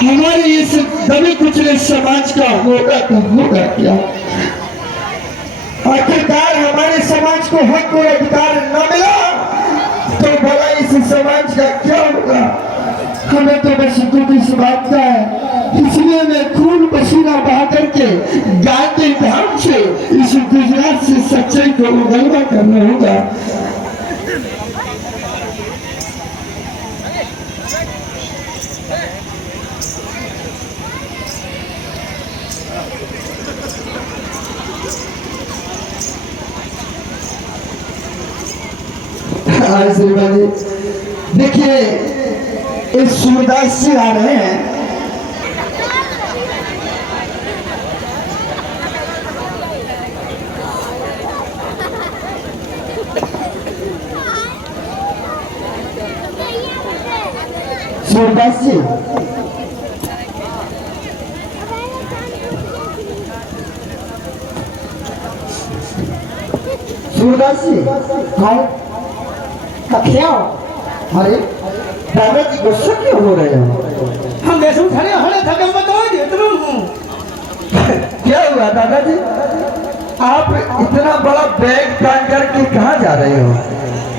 हमारे इस दबे कुचले समाज का होगा तो होगा क्या? आखिरकार हमारे समाज को हक और अधिकार न मिला तो भला इस समाज का क्या होगा? हमें तो बस दुख इस बात का है, इसलिए मैं खून पसीना बहा करके गांधी धाम से इस गुजरात से सच्चाई को उगलवा करना होगा। श्रीवादी देखिए, इस सूरदास जी आ रहे हैं। सूरदास जी, सूरदास जी, हाय क्या? अरे दादाजी गुस्सा क्यों हो रहे हो? हम वैसे खड़े खड़े थे, हम बताओगे तुम क्या हुआ दादाजी? आप इतना बड़ा बैग टांग करके कहाँ जा रहे हो?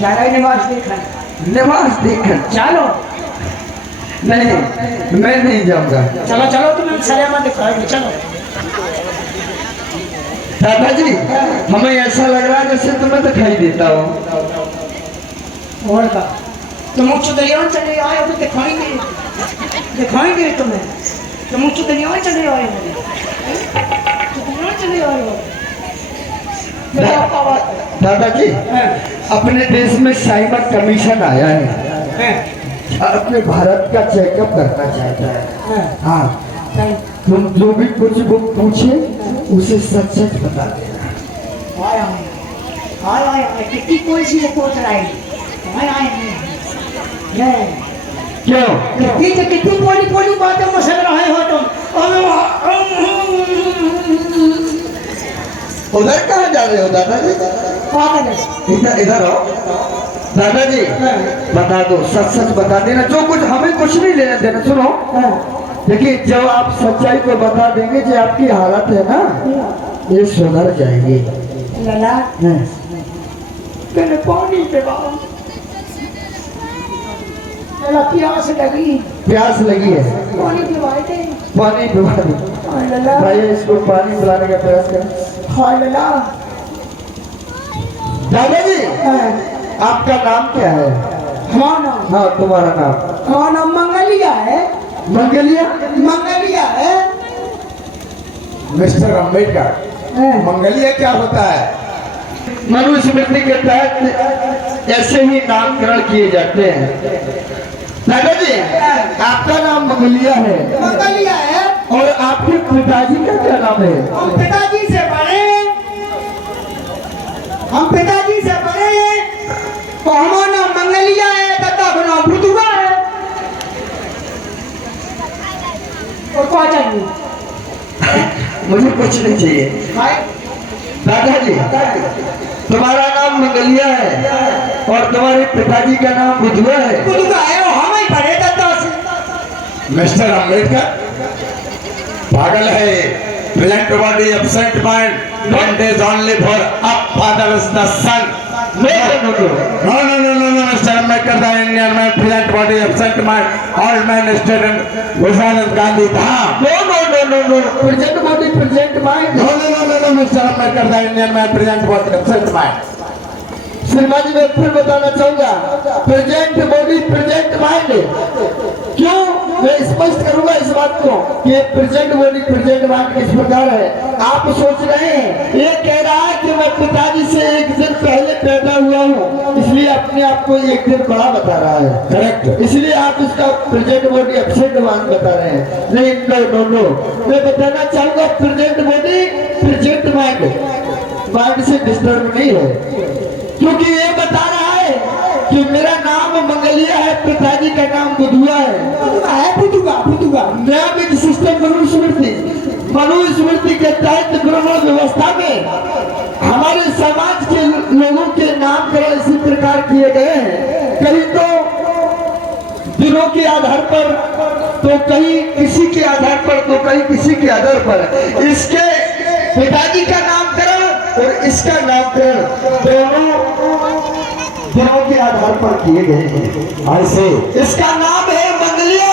जा रहा है निवास देखने। निवास देखने? चलो। नहीं, मैं नहीं जाऊंगा। चलो चलो, तुम्हें सरेआम दिखाएंगे, चलो। दादाजी, हमें ऐसा लग रहा है जैसे तुम्हें दिखाई देता हूँ। और का तुम उच्च दरिया चले आए हो तो दिखाएंगे तुम्हें। तुम उच्च दरिया चले आए हो, चले आए हो। दादाजी, अपने देश में साइबर कमीशन आया है, अपने भारत का चेकअप करना चाहता है। हाँ, तुम जो भी कुछ वो पूछे उसे सच सच बता देना। कितनी कोई सी रिपोर्ट आई? क्यों? कितनी पोली पोली बातें मसल रहे हो तुम? उधर कहाँ जा रहे हो दादाजी? इधर इधर आओ। दादाजी बता दो, सच सच बता देना, जो कुछ हमें कुछ नहीं लेना देना। सुनो, देखिए जब आप सच्चाई को बता देंगे, जो आपकी हालत है ना ये सुधर जाएगी। लला तेरे पानी पे बाबा प्यास लगी। प्यास लगी है? पानी पिवाए थे। पानी पिवा दो भाई, इसको पानी पिलाने का प्रयास करें। हाय लला। दादाजी, आपका नाम क्या है? हमारा नाम? हाँ, तुम्हारा नाम? हमारा नाम मंगलिया है। मंगलिया? मंगलिया है। मिस्टर अम्बेडकर, मंगलिया क्या होता है? मनुस्मृति के तहत ऐसे ही नामकरण किए जाते हैं। दादाजी, आपका नाम मंगलिया है? मंगलिया है। और आपके पिताजी का क्या नाम है? हम पिताजी से बड़े, हम पिताजी से बड़े तो हमारा नाम मंगलिया है, दादा का नाम भुतुआ है। और क्या चाहिए? मुझे कुछ नहीं चाहिए। दादाजी, तुम्हारा नाम मंगलिया है और तुम्हारे पिताजी का नाम बुधुआ है। बुधुआ है, वो हम ही पढ़े दादा से। मिस्टर अम्बेडकर पागल है। Present body absent mind, one days only for up father is the son. No, Mr. Ambedkar, the Indian man, present body absent mind, all men student, Gujarat Gandhi Dham. No, present body, present mind. No, Mr. Ambedkar, the Indian man, present body absent mind. श्रीमान जी, मैं फिर बताना चाहूंगा, present body present mind. क्यों? मैं स्पष्ट करूंगा इस बात को कि प्रेजेंट बॉडी प्रेजेंट माइंड किस प्रकार है। आप सोच रहे हैं, ये कह रहा है कि मैं पिताजी से एक दिन पहले पैदा हुआ हूँ, इसलिए अपने आप को एक दिन बड़ा बता रहा है। करेक्ट, इसलिए आप इसका प्रेजेंट बॉडी एब्सेंट माइंड बता रहे हैं। नहीं, नो, मैं बताना चाहूंगा प्रेजेंट बॉडी प्रेजेंट माइंड से डिस्टर्ब नहीं है, क्योंकि ये बता रहा है कि मेरा नाम मंगलिया है, पिताजी का नाम बुधुआ है। बुधुआ नाम सिस्टम मनुस्मृति के तहत ब्राह्मण व्यवस्था में हमारे समाज के लोगों के नामकरण इसी प्रकार किए गए हैं। कहीं तो दिनों के आधार पर, तो कहीं किसी के आधार पर तो कहीं किसी के आधार पर। इसके पिताजी का नामकरण और इसका नामकरण दोनों के आधार पर किए गए हैं। ऐसे इसका नाम है मंगलिया,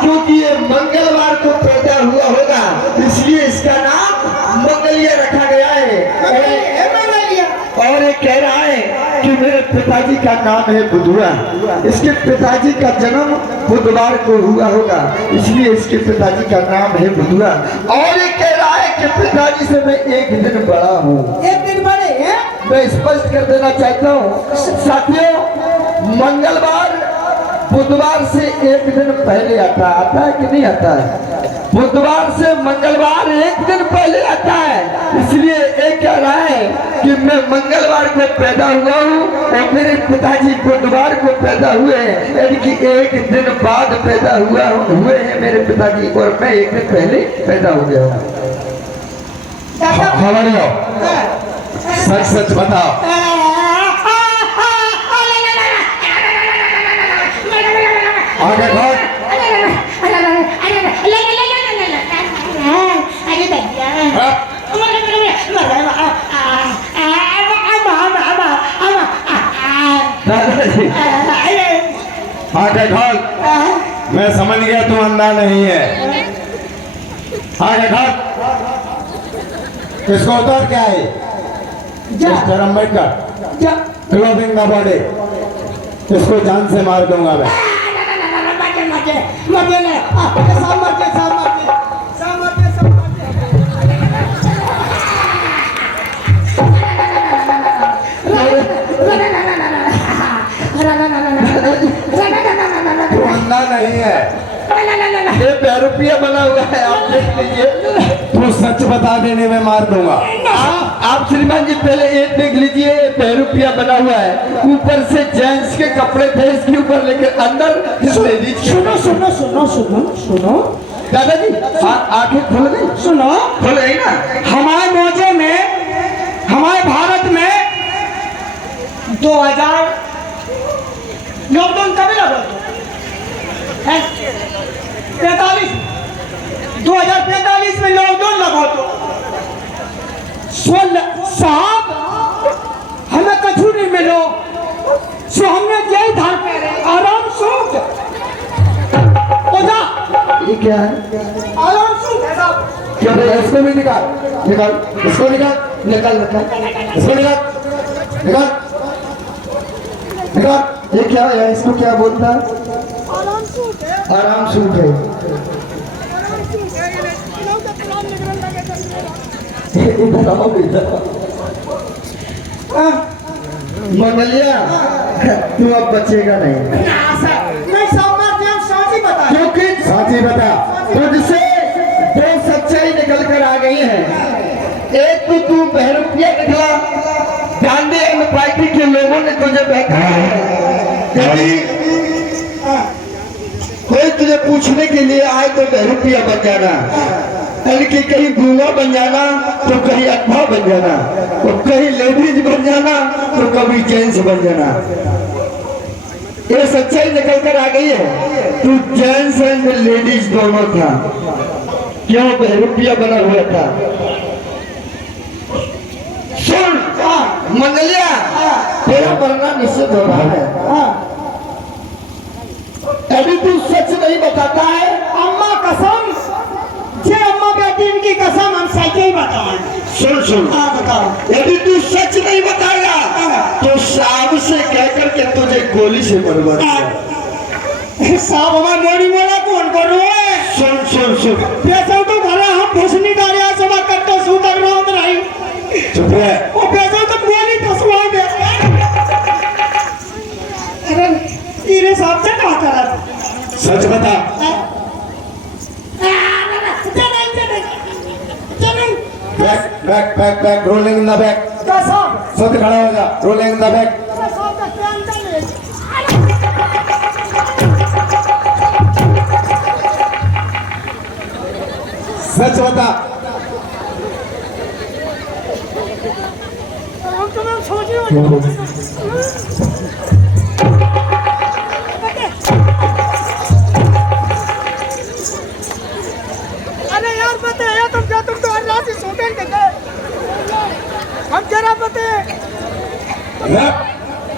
क्योंकि ये मंगलवार को पैदा हुआ होगा, इसलिए इसका नाम मंगलिया रखा गया है। और ये कह रहा है कि मेरे पिताजी का नाम है बुधुआ, इसके पिताजी का जन्म बुधवार को हुआ होगा, इसलिए इसके पिताजी का नाम है बुधुआ। और ये कह रहा है कि पिताजी से मैं एक दिन बड़ा हूँ। एक दिन बड़े हैं। मैं स्पष्ट कर देना चाहता हूँ साथियों, मंगलवार बुधवार से एक दिन पहले आता है कि नहीं आता है? बुधवार से मंगलवार एक दिन पहले आता है, इसलिए एक कह रहा है कि मैं मंगलवार को पैदा हुआ हूँ और मेरे पिताजी बुधवार को पैदा हुए हैं, यानी कि एक दिन बाद पैदा हुए हैं मेरे पिताजी और मैं एक दिन पहले पैदा हो गया हूँ। हमारे सच सच बताओ। आगे घोट। आगे घोट। मैं समझ गया तू अंधा नहीं है। आगे घोट। किसको उतर क्या है? Mister Ambedkar, closing the body. इसको जान से मार दूंगा मैं। तू अंधा नहीं है। ये पैरुपिया बना हुआ है, आप देख लीजिए। तू सच बता देने में मार दूंगा। आप श्रीमान जी पहले ये देख लीजिए, पेरुपिया बना हुआ है, ऊपर से जेंट्स के कपड़े थे इसके ऊपर, लेकिन अंदर लेडीज। सुनो सुनो सुनो सुनो सुनो दादाजी आंखें खुल गई? सुनो, खुल गई ना? हमारे मोजे में, हमारे भारत में 2000 लॉकडाउन कभी लगा? 2045 में लॉकडाउन लगा तो साहब हमें कछु नहीं मिलो, सो हमने यही धार पे आराम सूट ये क्या है? आराम सूट है साहब। क्या है? इसको भी निकाल, निकाल इसको, निकाल निकाल निकाल इसको, निकाल निकाल निकाल। ये क्या है? इसको क्या बोलता है? आराम सूट है। आराम सूट है। इधर आओ, इधर आओ। मंगलिया, तू अब बचेगा नहीं, नहीं साची बता, क्योंकि साची बता तुझसे दो सच्चाई निकल कर आ गई है। एक तो तू बहरूपिया निकला, गांधी एंड पार्टी के लोगों ने तुझे यदि कोई तुझे पूछने के लिए आए तो बहरूपिया बन जाना, यानी कि कहीं गूंगा बन जाना तो कहीं अट्ठा बन जाना, और कहीं लेडीज बन जाना तो कभी जेंट्स बन जाना। ये सच्चाई निकल कर आ गई है। तू जेंट्स एंड लेडीज दोनों था, क्यों बहरूपिया बना हुआ था? सुन मंगलिया, तेरा मरना निश्चित हो रहा है। अभी तू सच नहीं बताता है। अम्मा कसम, जे अम्मा बेटी इनकी कसम, हम सच ही बताएं। सुन सुन, बताओ। यदि तू सच नहीं बताएगा तो साहब से कहकर के तुझे गोली से मरवा दूंगा। साहब हमारे मोड़ी मोला कौन करो है? सुन सुन सुन, पैसा तो घरा हम भुसनी डालिया सभा करते सूतक रोंद रही, चुप रह। वो पैसा तो गोली फसवा दे। अरे तेरे साहब से क्या करा? सच बता। Back back back back, rolling in the back. सच खड़ा हो जा, रोलिंग इन द बैक। सच बता। पते हैं तुम तो हर रात सोते गए हम जरा पते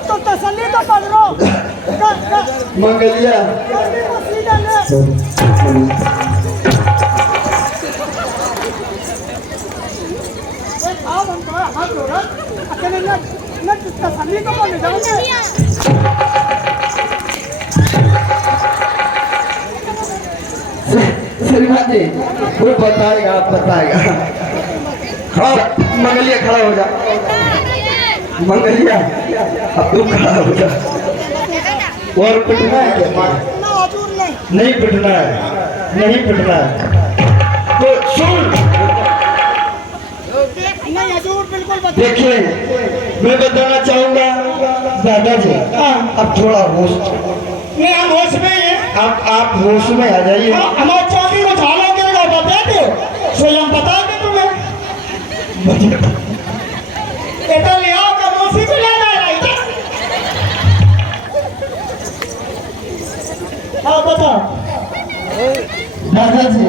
तो तसल्ली तो पढ़ लो मंगलिया हाथ जोड़ा अकेले न तसल्ली तो पढ़ जाओगे श्रीमान जी वो बताएगा आप बताएगा हाँ मंगलिया खड़ा हो जा मंगलिया अब तू खड़ा हो जा और पिटना है क्या ना हजूर नहीं नहीं पिटना है नहीं पिटना है तो सुन नहीं हजूर बिल्कुल बता देखिए मैं बताना चाहूंगा दादाजी अब थोड़ा होश नहीं हम होश में हैं आप होश में आ जाइए हमारे चाबी को झाला गिरेगा बता दो स्वयं बता दे तुम्हें बेटा ले आओ कमोसी को ले जा रहा है हाँ बता दादाजी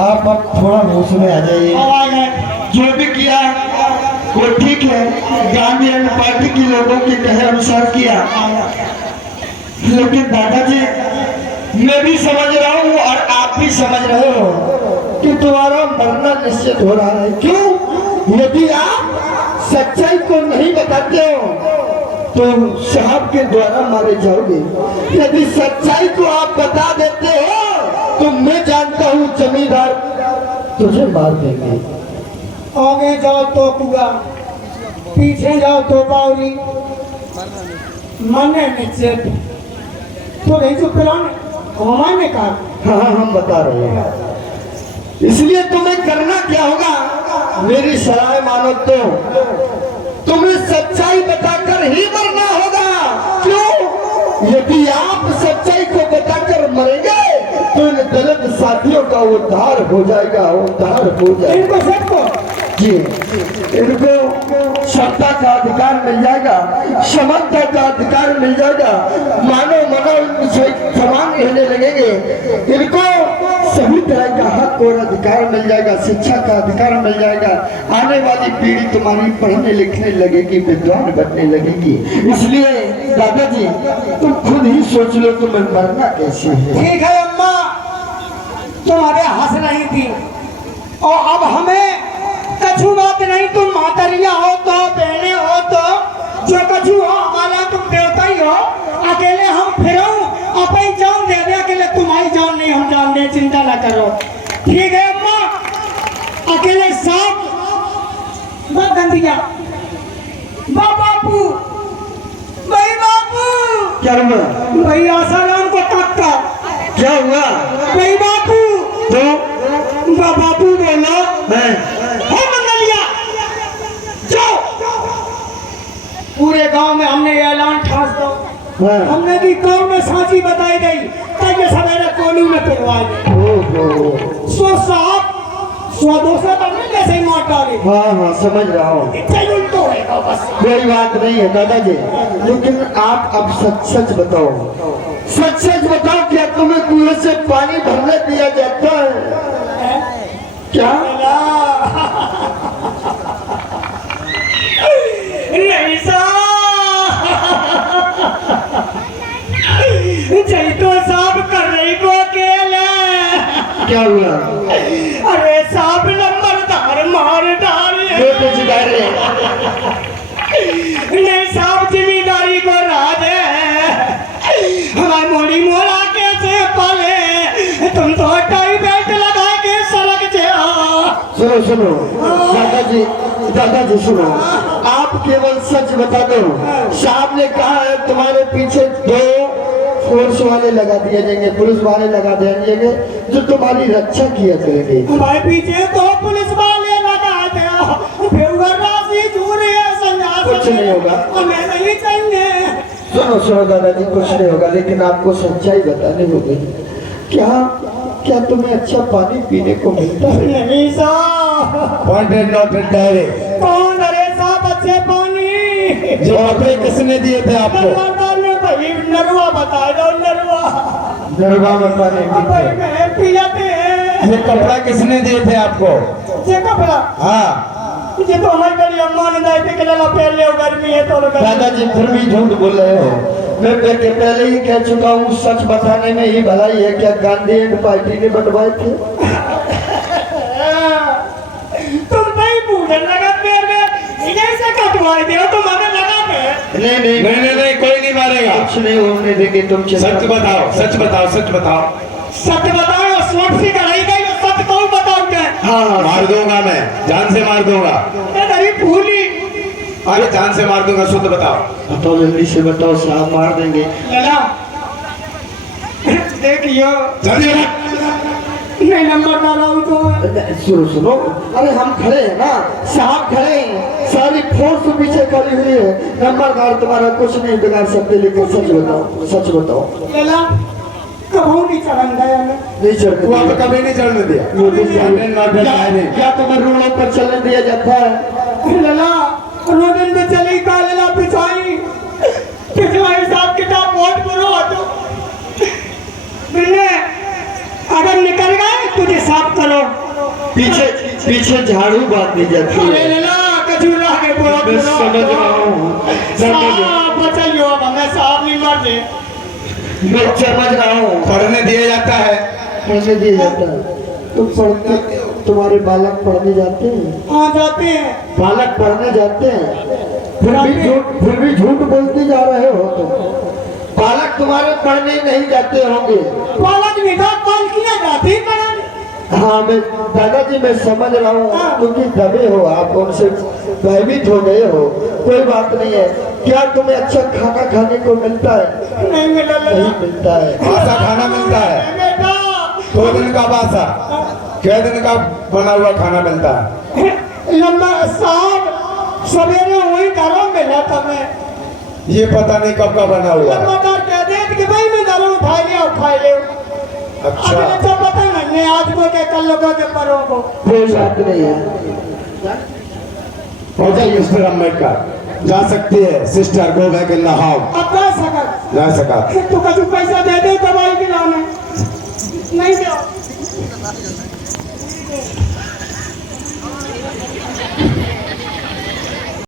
आप अब थोड़ा होश में आ जाइए आवाज है जो भी किया वो ठीक है गांधी पार्टी के लोगों के कहे अनुसार किया लेकिन दादाजी मैं भी समझ रहा हूँ और आप भी समझ रहे हो कि तुम्हारा मरना निश्चित हो रहा है क्यों यदि आप सच्चाई को नहीं बताते हो तो साहब के द्वारा मारे जाओगे यदि सच्चाई को आप बता देते हो तो मैं जानता हूँ जमींदार तुझे मार देंगे आगे जाओ तो कुआ पीछे जाओ तो बावरी मने नीचे तो नहीं जो पिलाने हमारे कहा हाँ हम बता रहे हैं इसलिए तुम्हें करना क्या होगा मेरी सलाह मानो तो तुम्हें सच्चाई बताकर ही मरना होगा क्यों यदि आप सच्चाई को बताकर मरेंगे तो इन दलित साथियों का उद्धार हो जाएगा उद्धार हो जाएगा इनको सबको जी इनको सत्ता का अधिकार मिल जाएगा समानता का अधिकार मिल जाएगा मानव मनों से समान रहने लगेंगे इनको सभी तरह का हक और अधिकार मिल जाएगा शिक्षा का अधिकार मिल जाएगा आने वाली पीढ़ी तुम्हारी पढ़ने लिखने लगेगी विद्वान बनने लगेगी इसलिए दादाजी तुम खुद ही सोच लो तुम्हें मरना कैसे है ठीक है अम्मा तुम्हारे हंस रही थी और अब हमें कछु बात नहीं तुम मातरिया हो तो बहने हो तो जो कछु हो हमारा तुम देवता ही हो अकेले हम फिरो अपनी जान दे दे अकेले तुम्हारी जान नहीं हम जान दे चिंता ना करो ठीक है अम्मा अकेले साथ वो गंदिया बा बापू भाई बापू क्या हुआ भाई आसाराम को टक्का क्या हुआ भाई बापू तो बापू बोला मैं हो मंगलिया जाओ पूरे गांव में हमने ये ऐलान ठास दो हाँ। हमने भी गांव में सांची बताई गई ताकि सवेरे कोलू में पिलवाए गए सो साहब सो दूसरा करने कैसे ही मार डाले हाँ समझ रहा हूँ इतना ही उल्टो होएगा बस कोई बात नहीं है दादाजी लेकिन आप अब सच सच बताओ सच सच बताओ क्या तुम्हें कुएं से पानी भरने दिया जाता है क्या नहीं तो साहब कर रही को अकेले क्या हुआ अरे साहब नंबरदार मार डाले जो कुछ कर रहे नहीं साहब जिम्मेदारी को राज है हमारी मोड़ी मोड़ा कैसे पाले तुम तो टाई बेल्ट लगा के सड़क से सुनो सुनो दादाजी सुनो आप केवल सच बता दो साहब ने कहा है तुम्हारे पीछे 2 फोर्स वाले लगा दिए जाएंगे पुलिस वाले लगा दिए जाएंगे जो तुम्हारी रक्षा किया करेंगे हमारे पीछे तो पुलिस वाले लगा दे फिर राशि चूरे कुछ नहीं होगा हमें नहीं चाहिए सुनो सुनो दादाजी कुछ नहीं होगा लेकिन आपको सच्चाई बतानी होगी क्या क्या तुम्हें अच्छा पानी पीने को मिलता है नहीं साहब कौन अरे साहब अच्छे पानी जो अपने किसने दिए थे आपको नर्मदा ने भाई नरवा बता दो नरवा दरगाह में पानी भाई मैं पी जाते हैं ये कपड़ा किसने दिए थे आपको? ये कपड़ा हाँ ये तो हमारी बड़ी अम्मा ने दाई थे कि लला पहले हो गर्मी है तो दादाजी फिर भी झूठ बोल रहे हो। मैं पहले ही कह चुका हूँ, सच बताने में ही भलाई है। क्या गांधी एंड पार्टी ने बनवाए थे? तुम भाई पूछने लगा पैर में इधर से कटवाए थे तुम्हारे लगा पे। नहीं कोई नहीं मारेगा। कुछ नहीं होने देंगे, तुम सच बताओ सच बताओ सच बताओ। सत्य बताओ स्वर्ण से कढ़ाई गई और सत्य कहूँ बताओ क्या? हाँ मार दूंगा मैं, जान से मार दूंगा। अरे भूली अरे जान से मार दूंगा, शुद्ध बताओ। बताओ, जल्दी से बताओ, साहब मार देंगे। लला देख लियो जल्दी नहीं नंबर डाला हूँ तो सुनो, अरे हम खड़े हैं ना, साहब खड़े हैं, सारी फोर्स पीछे खड़ी हुई है। नंबरदार तुम्हारा कुछ नहीं बिगाड़ सकते, लेकिन सच बताओ, सच बताओ। लला कभी नहीं चढ़न गया मैं, नहीं चढ़ने वहाँ पे दिया। कभी नहीं चढ़ने दिया। क्या तुम्हें रोडों पर चलने दिया जाता है? लला रोडन पे चली का लला पिछाई पिछला हिसाब किताब बहुत बुरा हो तो बिल्ले अगर निकल गए तुझे साफ करो। पीछे पीछे झाड़ू बांध दी जाती अरे है। लला कचूरा के बहुत मैं बुरा समझ रहा हूँ, साफ बचाइयो अब हमें साफ नहीं मार दे। मैं समझ रहा हूँ। पढ़ने दिया जाता है। पढ़ने दिया जाता है। तुम पढ़ते, तुम्हारे बालक पढ़ने जाते हैं? हाँ जाते हैं। बालक पढ़ने जाते हैं, फिर भी झूठ बोलते जा रहे हो तुम। बालक तुम्हारे पढ़ने नहीं जाते होंगे। बालक निकाल पाल किया जाती पढ़ने। हाँ मैं दादाजी मैं समझ रहा हूँ, क्योंकि दबे हो आप, उनसे भयभीत हो गए हो। कोई बात नहीं है। क्या तुम्हें अच्छा खाना खाने को मिलता है? नहीं मिला नहीं मिलता है। बासा खाना मिलता है। बेटा 2 दिन का बासा, 6 दिन का बना हुआ खाना मिलता है। लम्बा साहब सवेरे वही घरों मिला था मैं। ये पता नहीं कब का बना हुआ है। लम्बादार कह दे कि भाई मैं घरों उठा ले। अच्छा अभी तो पता नहीं है आज को के कल लोगों के परों को। कोई बात नहीं है। हो जाइए मिस्टर अम्बेडकर, जा सकती है sister, go back in the house. अब जा सका जा सका। तू कछु पैसा दे दे दवाई के नाम में नहीं दो।